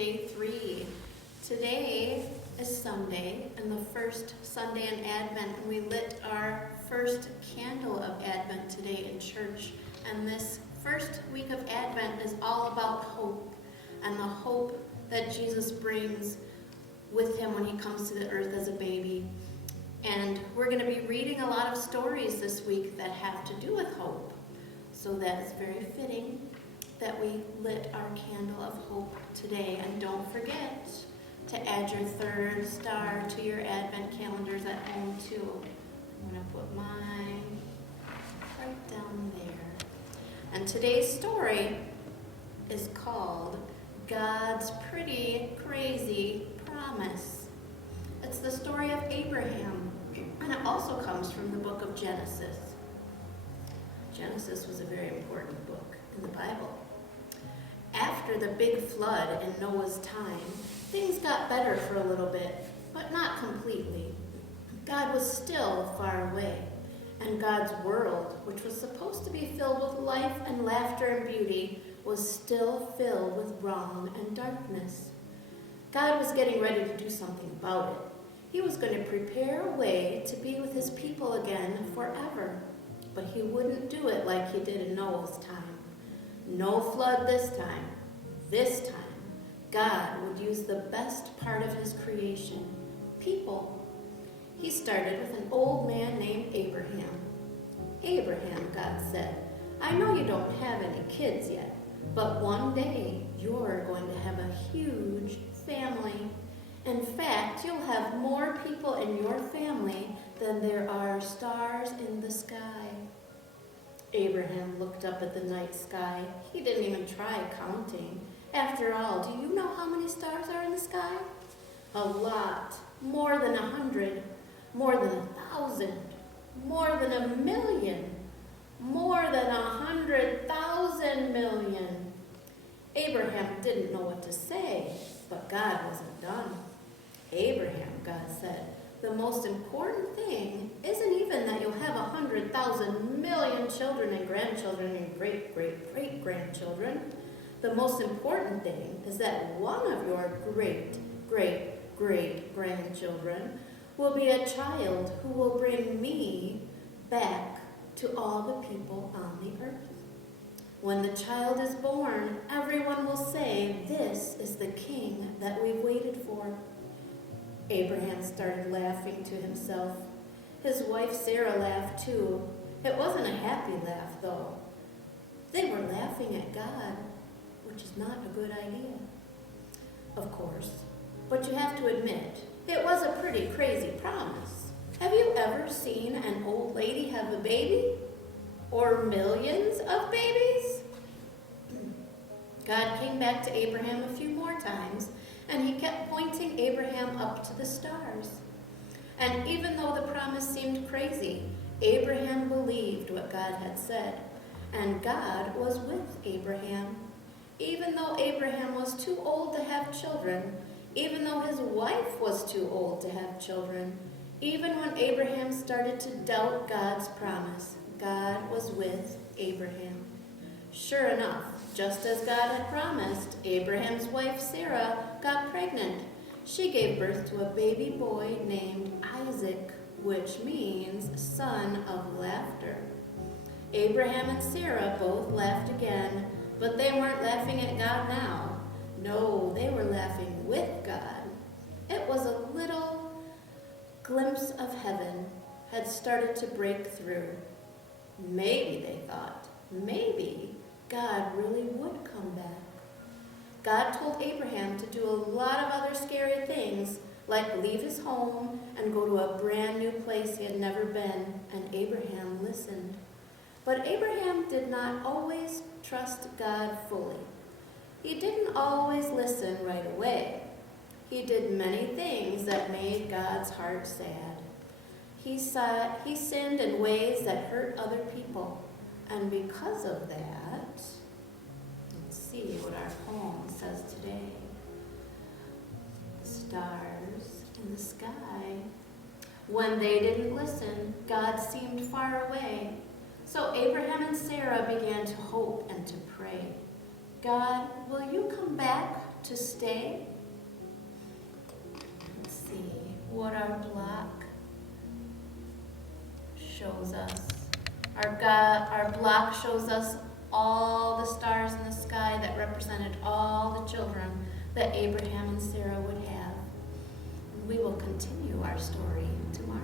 day 3. Today is Sunday, and the first Sunday in Advent, and we lit our first candle of Advent today in church. And this first week of Advent is all about hope, and the hope that Jesus brings with him when he comes to the earth as a baby. And we're going to be reading a lot of stories this week that have to do with hope. So that is very fitting that we lit our candle of hope today. And don't forget to add your third star to your Advent calendars at home too. I'm going to put mine right down there. And today's story is called God's Pretty Crazy Promise. It's the story of Abraham, and it also comes from the book of Genesis. Genesis was a very important book in the Bible. After the big flood in Noah's time, things got better for a little bit, but not completely. God was still far away, and God's world, which was supposed to be filled with life and laughter and beauty, was still filled with wrong and darkness. God was getting ready to do something about it. He was going to prepare a way to be with his people again forever, but he wouldn't do it like he did in Noah's time. No flood this time. This time, God would use the best part of his creation, people. He started with an old man named Abraham. Abraham, God said, I know you don't have any kids yet, but one day you're going to have a huge family. In fact, you'll have more people in your family than there are stars in the sky. Abraham looked up at the night sky. He didn't even try counting. After all, do you know how many stars are in the sky? A lot. More than 100. More than 1,000. More than 1,000,000. More than 100,000 million. Abraham didn't know what to say, but God wasn't done. Abraham, God said, the most important thing isn't even that you'll have 100,000 million children and grandchildren and great-great-great-grandchildren. The most important thing is that one of your great-great-great-grandchildren will be a child who will bring me back to all the people on the earth. When the child is born, everyone will say, this is the king that we've waited for. Abraham started laughing to himself. His wife Sarah laughed too. It wasn't a happy laugh, though. They were laughing at God, which is not a good idea, of course. But you have to admit, it was a pretty crazy promise. Have you ever seen an old lady have a baby? Or millions of babies? God came back to Abraham a few more times, and he kept pointing Abraham up to the stars. And even though the promise seemed crazy, Abraham believed what God had said, and God was with Abraham. Even though Abraham was too old to have children, even though his wife was too old to have children, even when Abraham started to doubt God's promise, God was with Abraham. Sure enough, just as God had promised, Abraham's wife Sarah got pregnant. She gave birth to a baby boy named Isaac, which means son of laughter. Abraham and Sarah both laughed again, but they weren't laughing at God now. No, they were laughing with God. It was a little glimpse of heaven had started to break through. Maybe, they thought, maybe God really would come back. God told Abraham to do a lot of other scary things, like leave his home and go to a brand new place he had never been, and Abraham listened. But Abraham did not always trust God fully. He didn't always listen right away. He did many things that made God's heart sad. He sinned in ways that hurt other people. And because of that, let's see what our poem says today. Stars in the sky. When they didn't listen, God seemed far away. So Abraham and Sarah began to hope and to pray. God, will you come back to stay? Let's see what our block shows us. Our block shows us all the stars in the sky that represented all the children that Abraham and Sarah would have. We will continue our story tomorrow.